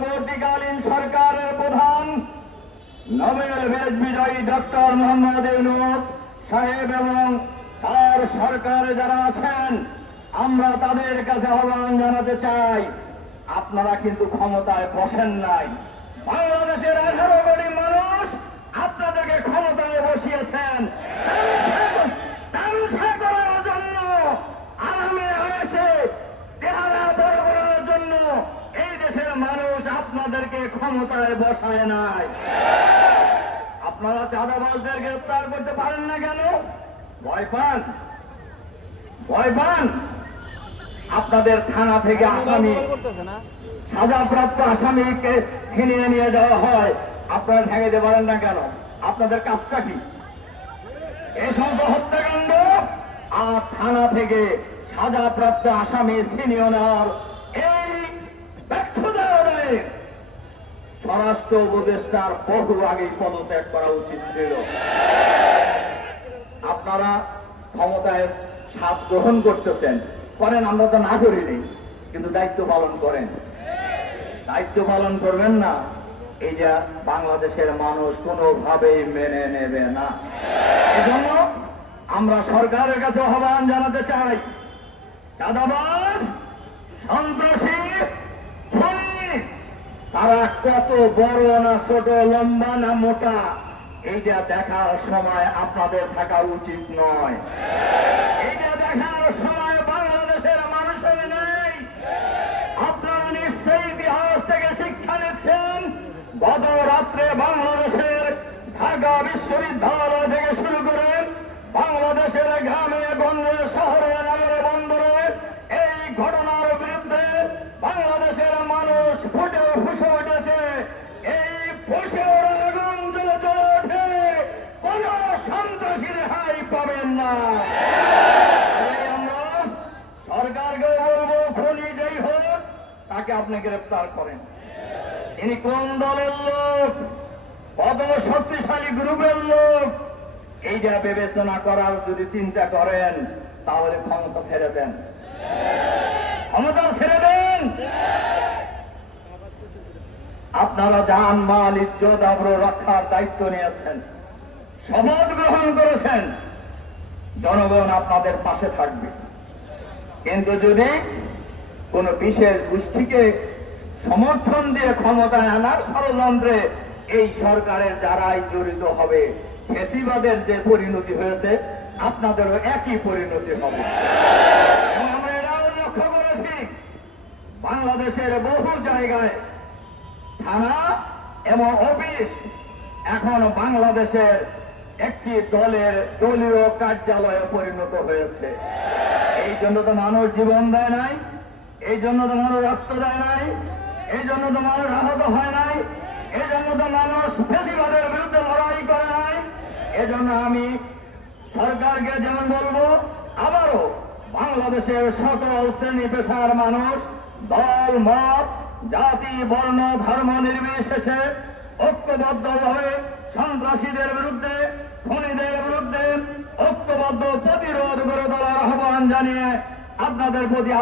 অন্তর্বর্তীকালীন সরকারের প্রধান নোবেল বেশ বিজয়ী ডক্টর মোহাম্মদ ইউনূস সাহেব এবং তার সরকারে যারা আছেন, আমরা তাদের কাছে আহ্বান জানাতে চাই, আপনারা কিন্তু ক্ষমতায় বসেন নাই। বাংলাদেশের 18 কোটি মানুষ আপনাদেরকে ক্ষমতায় বসিয়েছেন তামসা করার জন্য, আরামে হয়েছে চেহারা বড় করার জন্য। এই দেশের মানুষ আপনাদেরকে ক্ষমতায় বসায় নাই। আপনারা চাঁদাবাজদের গ্রেফতার করতে পারেন না কেন? ভয় পান? ভয় পান? আপনাদের থানা থেকে আসামি, সাজাপ্রাপ্ত আসামিকে ছিনিয়ে নিয়ে যাওয়া হয়, আপনারা ঠেকাইতে পারেন না কেন? আপনাদের কাজটা কি? এই সমস্ত হত্যাকাণ্ড আর থানা থেকে সাজাপ্রাপ্ত আসামি ছিনিয়ে নেওয়ার এই ব্যর্থতার স্বরাষ্ট্র উপদেষ্টার বহু আগেই পদত্যাগ করা উচিত ছিল। আপনারা ক্ষমতায় স্বাদ গ্রহণ করতেছেন, করেন, আমরা তো না করিনি, কিন্তু দায়িত্ব পালন করেন। দায়িত্ব পালন করবেন না, এই যে বাংলাদেশের মানুষ কোনোভাবেই মেনে নেবে না। এজন্য আমরা সরকারের কাছে আহ্বান জানাতে চাই, চাঁদাবাজ, সন্ত্রাসী, তারা কত বড় না ছোট, লম্বা না মোটা, এইটা দেখার সময় আপনাদের থাকা উচিত নয়। এইটা দেখার সময় বাংলাদেশের মানুষের নেই। আপনারা নিশ্চয়ই ইতিহাস থেকে শিক্ষা নিচ্ছেন। গত রাত্রে বাংলাদেশের ঢাকা বিশ্ববিদ্যালয় থেকে শুরু করে বাংলাদেশের গ্রামে গঞ্জে, শহরে, নগরে, বন্দরে এই ঘটনার বিরুদ্ধে বাংলাদেশের মানুষ ফুটে ফুসে উঠেছে। এই ফুসে ওঠা আগুন জ্বলে জ্বলে ওঠে, কোন সন্ত্রাসী রেহাই পাবেন না। আমরা সরকারকে বলবো, খুনি যেই হোক তাকে আপনি গ্রেপ্তার করেন। ইনি কোন দলের লোক, কত শক্তিশালী গ্রুপের লোক, এইটা বিবেচনা করার যদি চিন্তা করেন, তাহলে ক্ষমতা ছেড়ে দেন, ক্ষমতা ছেড়ে দেন। আপনারা জান মাল ইজ্জত আবরু রক্ষার দায়িত্ব নিয়েছেন, শপথ গ্রহণ করেছেন, জনগণ আপনাদের পাশে থাকবে। কিন্তু যদি কোন বিশেষ গোষ্ঠীকে সমর্থন দিয়ে ক্ষমতায় আনার ষড়যন্ত্রে এই সরকারের যারাই জড়িত হবে, ফ্যাসিবাদের যে পরিণতি হয়েছে আপনাদেরও একই পরিণতি হবে। এবং আমরা এটাও লক্ষ্য করেছি, বাংলাদেশের বহু জায়গায় থানা এবং অফিস এখন বাংলাদেশের একটি দলের দলীয় কার্যালয়ে পরিণত হয়েছে। এই জন্য তো মানুষ জীবন দেয় নাই, এই জন্য তো মানুষ রক্ত দেয় নাই, এই জন্য তো মানুষ আহত হয় নাই, এই জন্য তো মানুষ ফ্যাসিবাদের বিরুদ্ধে লড়াই করে নাই। এজন্য আমি সরকারকে যেমন বলবো, আবারও বাংলাদেশের সকল শ্রেণী পেশার মানুষ, দল, মত, জাতি, বর্ণ, ধর্ম নির্বিশেষে ঐক্যবদ্ধভাবে সন্ত্রাসীদের বিরুদ্ধে, খুনিদের বিরুদ্ধে ঐক্যবদ্ধ প্রতিরোধ করে তোলার আহ্বান জানিয়ে আপনাদের প্রতি